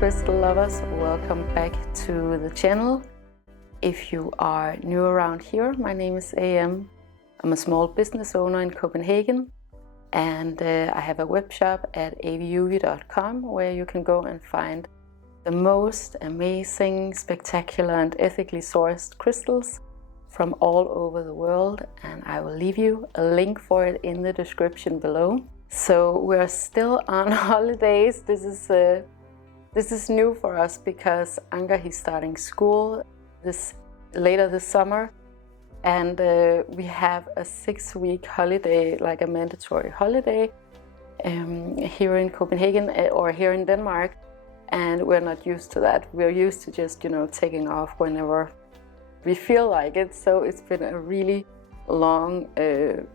crystal lovers, welcome back to the channel. If you are new around here, my name is AM. I'm a small business owner in Copenhagen, and I have a web shop at AVIUVI.com where you can go and find the most amazing, spectacular and ethically sourced crystals from all over the world, and I will leave you a link for it in the description below. So we're still on holidays. This is new for us because Anker, he's starting school later this summer, and we have a 6-week holiday, like a mandatory holiday here in Copenhagen or here in Denmark, and we're not used to that. We're used to just, taking off whenever we feel like it. So it's been a really long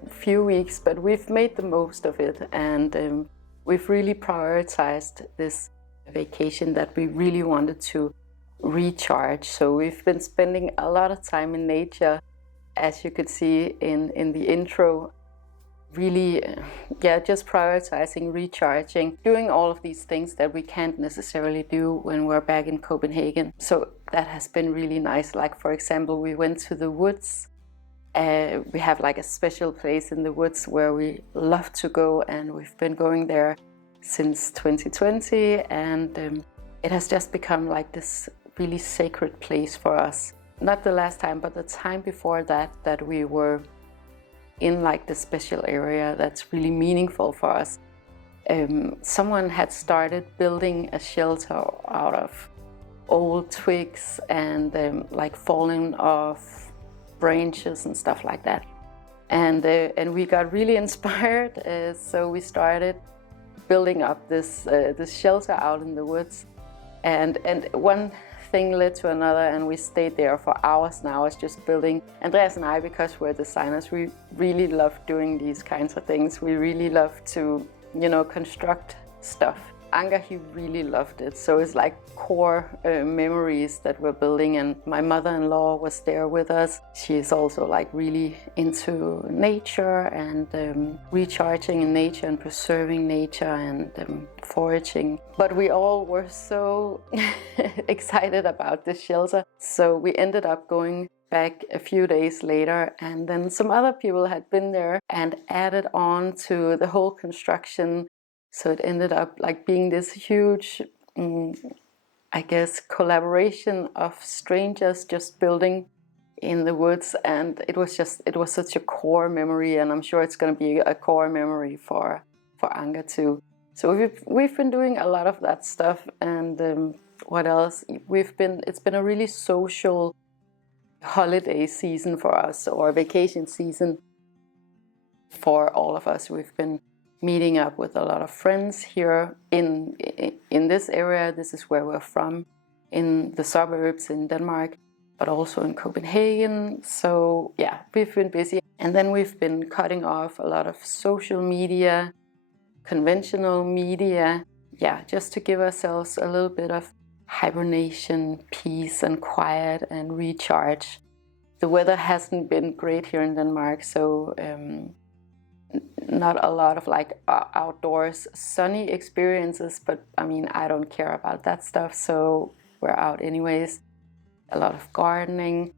few weeks, but we've made the most of it, and we've really prioritized this vacation that we really wanted to recharge. So we've been spending a lot of time in nature, as you could see in the intro. Really, just prioritizing, recharging, doing all of these things that we can't necessarily do when we're back in Copenhagen. So that has been really nice. Like, for example, we went to the woods. We have like a special place in the woods where we love to go, and we've been going there since 2020, and it has just become like this really sacred place for us. Not the last time, but the time before that we were in like the special area that's really meaningful for us. Someone had started building a shelter out of old twigs and like falling off branches and stuff like that, and we got really inspired, so we started building up this shelter out in the woods, and one thing led to another, and we stayed there for hours and hours just building. Andreas and I, because we're designers, we really love doing these kinds of things. We really love to construct stuff. Anker, he really loved it, so it's like core memories that we're building. And my mother-in-law was there with us. She's also like really into nature and recharging in nature and preserving nature and foraging. But we all were so excited about this shelter, so we ended up going back a few days later, and then some other people had been there and added on to the whole construction. So it ended up like being this huge, collaboration of strangers just building in the woods, and it was such a core memory, and I'm sure it's going to be a core memory for Anker too. So we've been doing a lot of that stuff, and what else? It's been a really social holiday season for us, or vacation season for all of us. We've been meeting up with a lot of friends here in this area. This is where we're from, in the suburbs in Denmark, but also in Copenhagen. So yeah, we've been busy. And then we've been cutting off a lot of social media, conventional media, just to give ourselves a little bit of hibernation, peace and quiet and recharge. The weather hasn't been great here in Denmark, so not a lot of like outdoors sunny experiences, but I mean, I don't care about that stuff, so we're out anyways. A lot of gardening.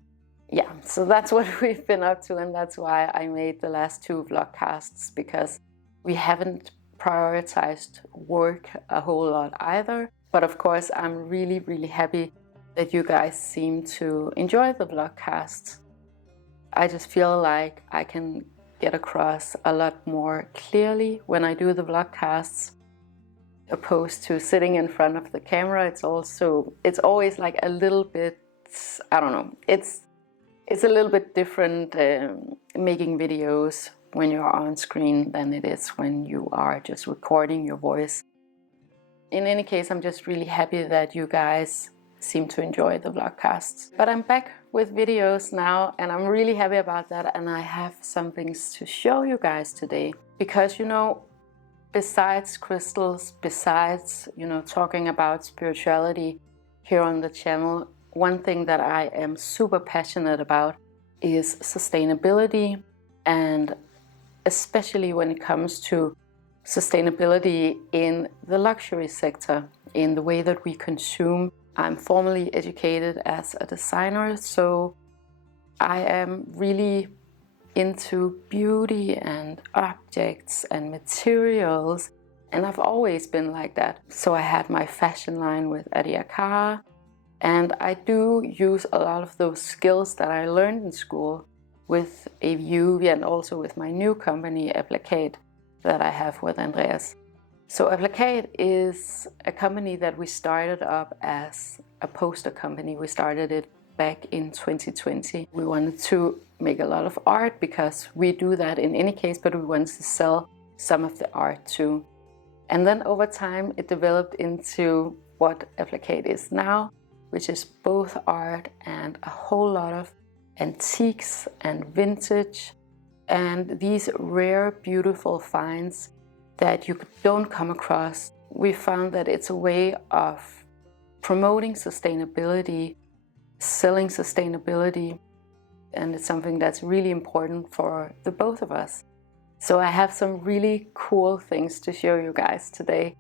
So that's what we've been up to, and that's why I made the last 2 vlogcasts, because we haven't prioritized work a whole lot either. But of course, I'm really, really happy that you guys seem to enjoy the vlogcasts. I just feel like I can get across a lot more clearly when I do the vlogcasts, opposed to sitting in front of the camera. It's always like a little bit, I don't know, it's a little bit different making videos when you're on screen than it is when you are just recording your voice. In any case, I'm just really happy that you guys seem to enjoy the vlogcasts. But I'm back with videos now, and I'm really happy about that, and I have some things to show you guys today. Because besides crystals, besides talking about spirituality here on the channel, one thing that I am super passionate about is sustainability, and especially when it comes to sustainability in the luxury sector. in the way that we consume. I'm formally educated as a designer, so I am really into beauty and objects and materials, and I've always been like that. So I had my fashion line with Aplakat, and I do use a lot of those skills that I learned in school with AVIUVI and also with my new company Aplakat that I have with Andreas. So Aplakat is a company that we started up as a poster company. We started it back in 2020. We wanted to make a lot of art because we do that in any case, but we wanted to sell some of the art too. And then over time it developed into what Aplakat is now, which is both art and a whole lot of antiques and vintage and these rare, beautiful finds that you don't come across. We found that it's a way of promoting sustainability, selling sustainability, and it's something that's really important for the both of us. So I have some really cool things to show you guys today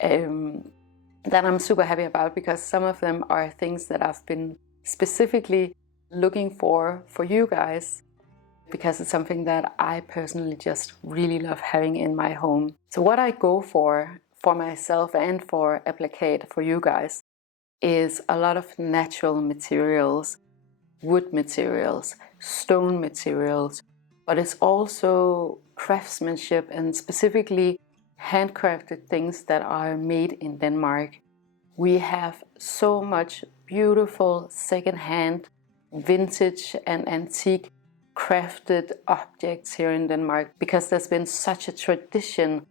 that I'm super happy about, because some of them are things that I've been specifically looking for you guys, because it's something that I personally just really love having in my home. So what I go for myself and for Aplakat, for you guys, is a lot of natural materials, wood materials, stone materials, but it's also craftsmanship and specifically handcrafted things that are made in Denmark. We have so much beautiful secondhand, vintage and antique crafted objects here in Denmark, because there's been such a tradition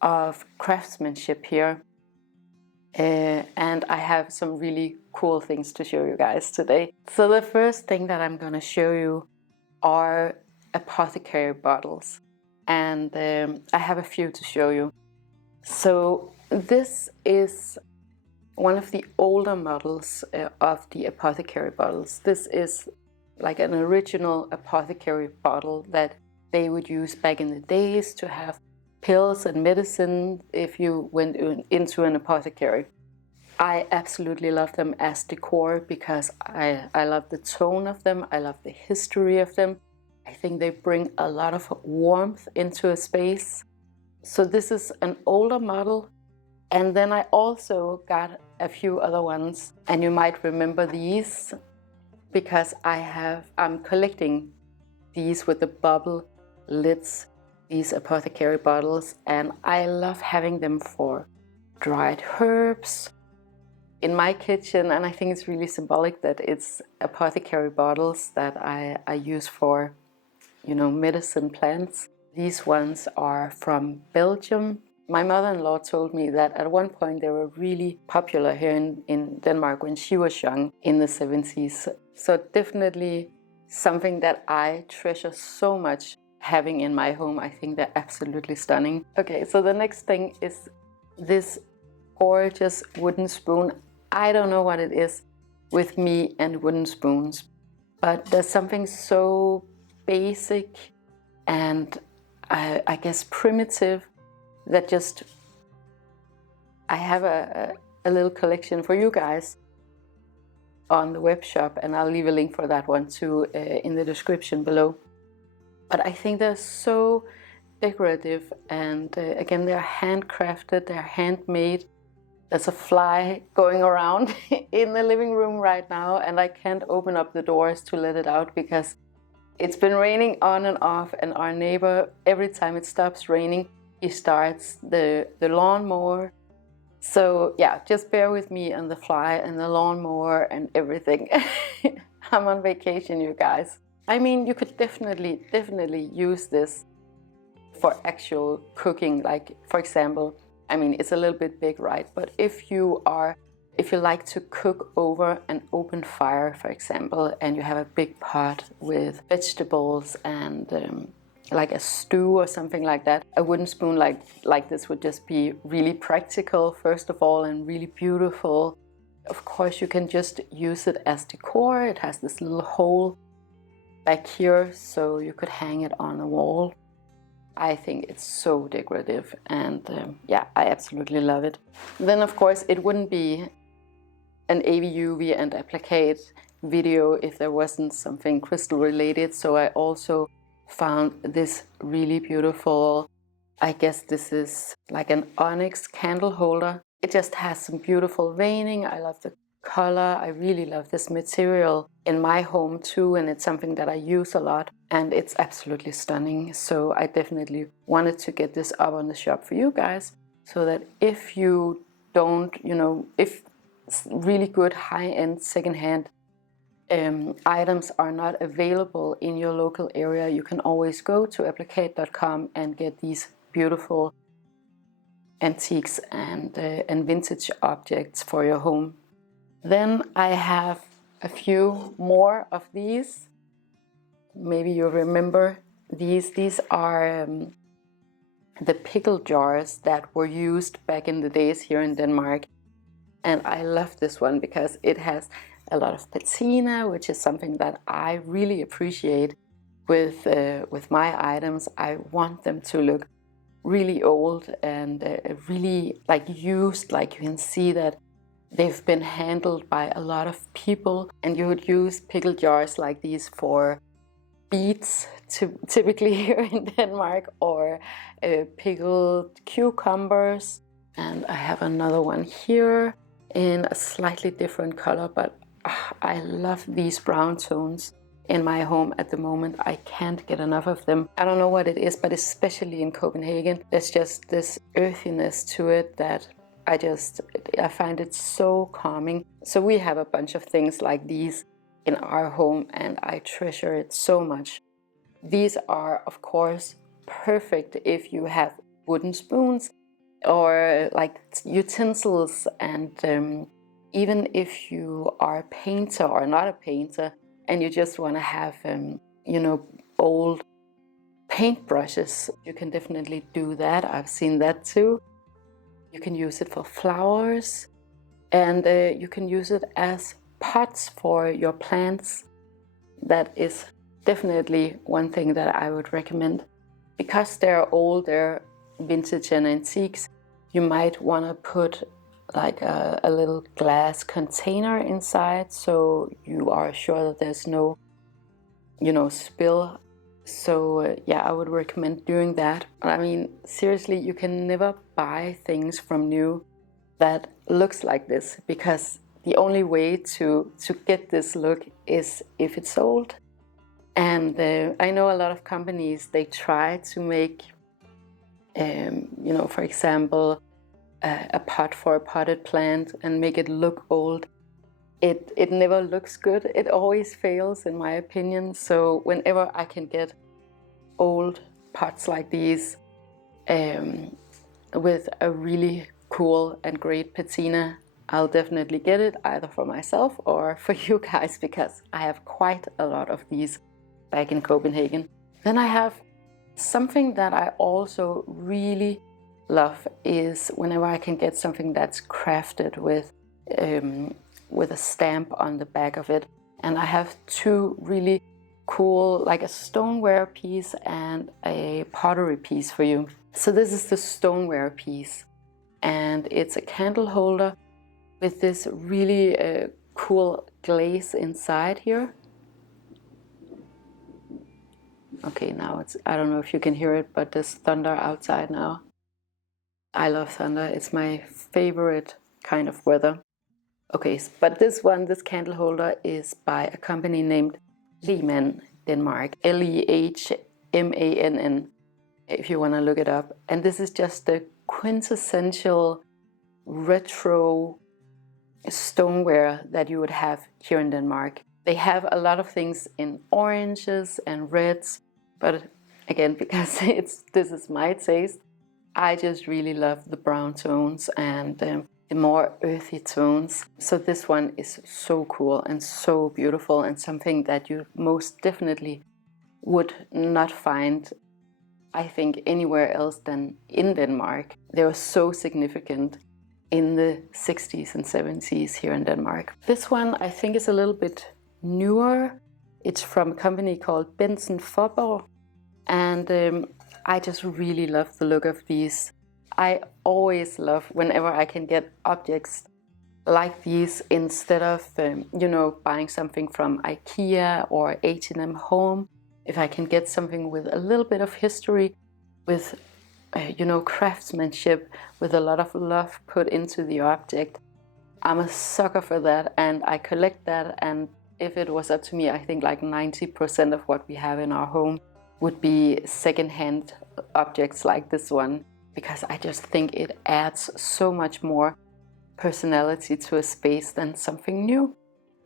of craftsmanship here. And I have some really cool things to show you guys today. So the first thing that I'm going to show you are apothecary bottles, and I have a few to show you. So this is one of the older models of the apothecary bottles. This is like an original apothecary bottle that they would use back in the days to have pills and medicine if you went into an apothecary. I absolutely love them as decor because I love the tone of them, I love the history of them. I think they bring a lot of warmth into a space. So this is an older model, and then I also got a few other ones, and you might remember these because I'm collecting these with the bubble lids, these apothecary bottles, and I love having them for dried herbs in my kitchen. And I think it's really symbolic that it's apothecary bottles that I use for, medicine plants. These ones are from Belgium. My mother-in-law told me that at one point they were really popular here in Denmark when she was young in the 70s. So definitely something that I treasure so much having in my home. I think they're absolutely stunning. Okay, so the next thing is this gorgeous wooden spoon. I don't know what it is with me and wooden spoons, but there's something so basic and I guess primitive that just, I have a little collection for you guys on the web shop, and I'll leave a link for that one too in the description below. But I think they're so decorative, and again, they're handcrafted, they're handmade. There's a fly going around in the living room right now, and I can't open up the doors to let it out because it's been raining on and off, and our neighbor, every time it stops raining, he starts the lawnmower. So yeah, just bear with me and the fly and the lawnmower and everything. I'm on vacation, you guys. I mean, you could definitely use this for actual cooking. Like, for example, I mean, it's a little bit big, right? But if you like to cook over an open fire, for example, and you have a big pot with vegetables and like a stew or something like that, a wooden spoon like this would just be really practical, first of all, and really beautiful. Of course, you can just use it as decor. It has this little hole back here, so you could hang it on a wall. I think it's so decorative, and yeah, I absolutely love it. Then of course it wouldn't be an AVIUVI and Aplakat video if there wasn't something crystal related, so I also found this really beautiful, I guess this is like an onyx candle holder. It just has some beautiful veining. I love the color. I really love this material in my home too, and it's something that I use a lot, and it's absolutely stunning. So I definitely wanted to get this up on the shop for you guys, so that if you don't, if really good high-end secondhand items are not available in your local area, you can always go to aplakat.com and get these beautiful antiques and vintage objects for your home. Then I have a few more of these. Maybe you remember these. These are the pickle jars that were used back in the days here in Denmark. And I love this one because it has a lot of patina, which is something that I really appreciate with my items. I want them to look really old and really like used, like you can see that they've been handled by a lot of people. And you would use pickle jars like these for beets, typically here in Denmark, or pickled cucumbers. And I have another one here in a slightly different color, but I love these brown tones in my home at the moment. I can't get enough of them. I don't know what it is, but especially in Copenhagen, there's just this earthiness to it that I find it so calming. So we have a bunch of things like these in our home, and I treasure it so much. These are, of course, perfect if you have wooden spoons or like utensils, and even if you are a painter or not a painter and you just want to have old paintbrushes, you can definitely do that. I've seen that too. You can use it for flowers, and you can use it as pots for your plants. That is definitely one thing that I would recommend. Because they're old, they're vintage and antiques, you might want to put like a little glass container inside, so you are sure that there's no spill. So yeah, I would recommend doing that. I mean, seriously, you can never buy things from new that looks like this, because the only way to get this look is if it's old. And I know a lot of companies, they try to make for example, a pot for a potted plant and make it look old. It never looks good. It always fails, in my opinion. So whenever I can get old pots like these with a really cool and great patina, I'll definitely get it, either for myself or for you guys, because I have quite a lot of these back in Copenhagen. Then I have something that I also really love is whenever I can get something that's crafted with a stamp on the back of it. And I have two really cool, like a stoneware piece and a pottery piece for you. So this is the stoneware piece, and it's a candle holder with this really cool glaze inside here. Okay, now I don't know if you can hear it, but there's thunder outside now. I love thunder. It's my favorite kind of weather. Okay, but this candle holder is by a company named Lehmann, Denmark. Lehmann, if you want to look it up. And this is just the quintessential retro stoneware that you would have here in Denmark. They have a lot of things in oranges and reds, but again, because this is my taste, I just really love the brown tones and the more earthy tones. So this one is so cool and so beautiful, and something that you most definitely would not find, I think, anywhere else than in Denmark. They were so significant in the 60s and 70s here in Denmark. This one I think is a little bit newer. It's from a company called Benson Forborg, and I just really love the look of these. I always love whenever I can get objects like these instead of, buying something from IKEA or H&M Home. If I can get something with a little bit of history, with, craftsmanship, with a lot of love put into the object, I'm a sucker for that, and I collect that. And if it was up to me, I think like 90% of what we have in our home would be secondhand objects like this one, because I just think it adds so much more personality to a space than something new.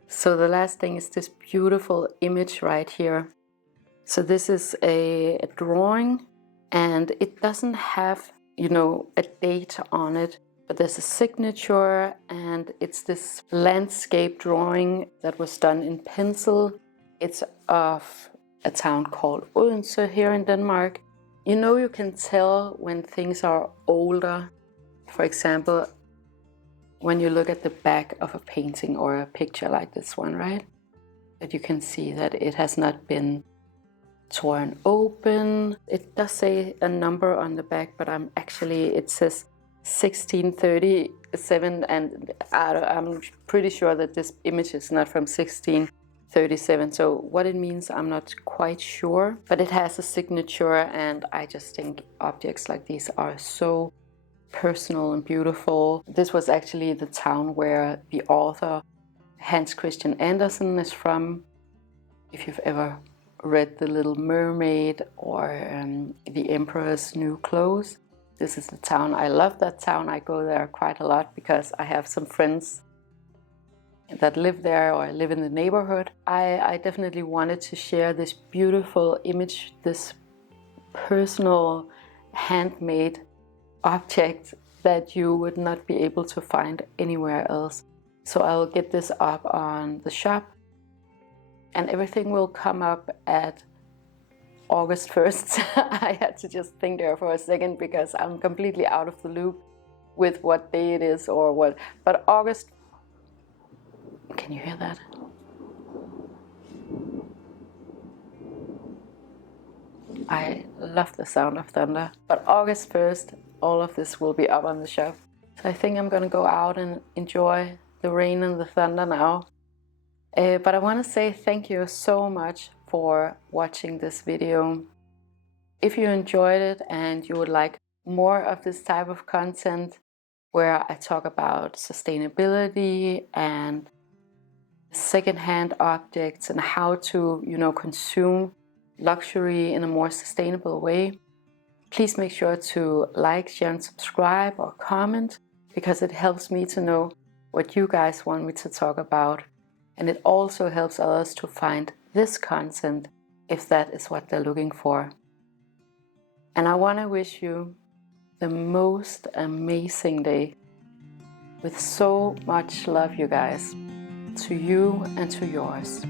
So the last thing is this beautiful image right here. So this is a drawing, and it doesn't have, a date on it, but there's a signature, and it's this landscape drawing that was done in pencil. It's of a town called Odense here in Denmark. You can tell when things are older. For example, when you look at the back of a painting or a picture like this one, right? That you can see that it has not been torn open. It does say a number on the back, but it says 1637, and I'm pretty sure that this image is not from 1637. So what it means, I'm not quite sure, but it has a signature, and I just think objects like these are so personal and beautiful. This was actually the town where the author Hans Christian Andersen is from. If you've ever read The Little Mermaid or The Emperor's New Clothes, this is the town. I love that town. I go there quite a lot because I have some friends that live there or live in the neighborhood. I definitely wanted to share this beautiful image, this personal handmade object that you would not be able to find anywhere else. So I'll get this up on the shop, and everything will come up at August 1st. I had to just think there for a second because I'm completely out of the loop with what day it is or what. But August, can you hear that? I love the sound of thunder. But August 1st, all of this will be up on the shop. So I think I'm gonna go out and enjoy the rain and the thunder now. But I want to say thank you so much for watching this video. If you enjoyed it and you would like more of this type of content where I talk about sustainability and secondhand objects and how to, consume luxury in a more sustainable way, please make sure to like, share, and subscribe or comment, because it helps me to know what you guys want me to talk about. And it also helps others to find this content if that is what they're looking for. And I want to wish you the most amazing day with so much love, you guys, to you and to yours.